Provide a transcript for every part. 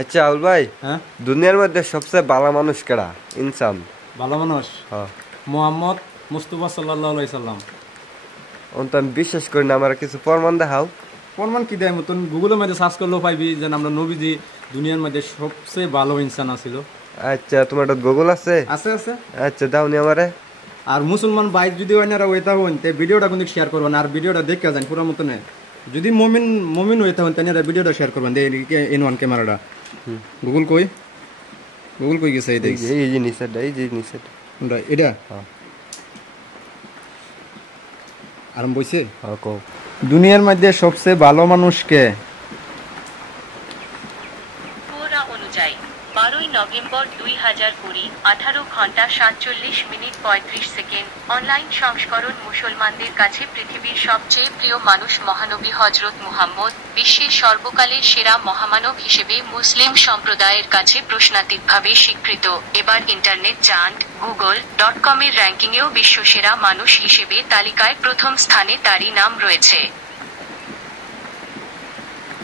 আচ্ছা আউল ভাই, হ্যাঁ দুনিয়ার মধ্যে সবচেয়ে ভালো মানুষ কেডা? ইনসান। ভালো মানুষ হ্যাঁ, মোহাম্মদ মুস্তফা সাল্লাল্লাহু আলাইহি সাল্লাম। তো আমি বিশ্বাস করি না, আমার কিছু প্রমাণ দেখাও। প্রমাণ কি দেয় মতন গুগলের মধ্যে সার্চ করলেও পাইবি যে আমরা নবীজি দুনিয়ার মধ্যে সবচেয়ে ভালো ইনসান আছিল। আচ্ছা, তোমার গুগল আছে? আছে আছে। আচ্ছা, দাও নি আমারে। আর মুসলমান বাইক যদি ওইনারা ওইটা হন তে ভিডিওটা কিন্তু শেয়ার করবেন, আর ভিডিওটা দেখে যান পুরো মতনে। যদি মমিন মমিন হইতে হন তাহলে ভিডিওটা শেয়ার করবেন। ইন ওয়ান ক্যামেরাটা গুগল কই, গুগল কই গেছে? এই দেখ, এই জিনিসটা, এই জিনিসটা এটা হ্যাঁ আরম্ভ হইছে। হ্যাঁ, কও। দুনিয়ার মধ্যে সবচেয়ে ভালো মানুষ কে? কোরা অনুযায়ী 12ই নভেম্বর 2020, 18 ঘন্টা 47 মিনিট 35 সেকেন্ড। অনলাইন সংস্করণ মুসলমানদের কাছে পৃথিবীর সবচেয়ে প্রিয় মানুষ মহানবী হযরত মুহাম্মদ, বিশ্বের সর্বকালের সেরা মহামানব হিসেবে মুসলিম সম্প্রদায়ের কাছে প্রশ্নাতীতভাবে স্বীকৃত। এবার ইন্টারনেট জায়ান্ট google.com এর র্যাঙ্কিংয়েও বিশ্বসেরা মানুষ হিসেবে তালিকায় প্রথম স্থানে তারই নাম রয়েছে।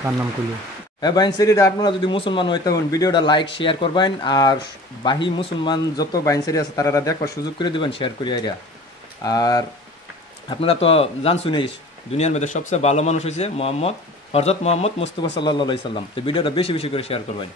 তার নাম কইলো। হ্যাঁ বাইনসেরিরা, আপনারা যদি মুসলমান হইতে হন ভিডিওটা লাইক শেয়ার করবেন, আর বাহি মুসলমান যত বাইনসেরি আছে তারা দেখবার সুযোগ করে দিবেন শেয়ার করিয়া। আর আপনারা তো জান শুনেই দুনিয়ার মধ্যে সবচেয়ে ভালো মানুষ হয়েছে হযরত মুহাম্মদ মুস্তফা সাল্লাল্লাহু আলাইহি সাল্লাম। তো ভিডিওটা বেশি বেশি করে শেয়ার করবেন।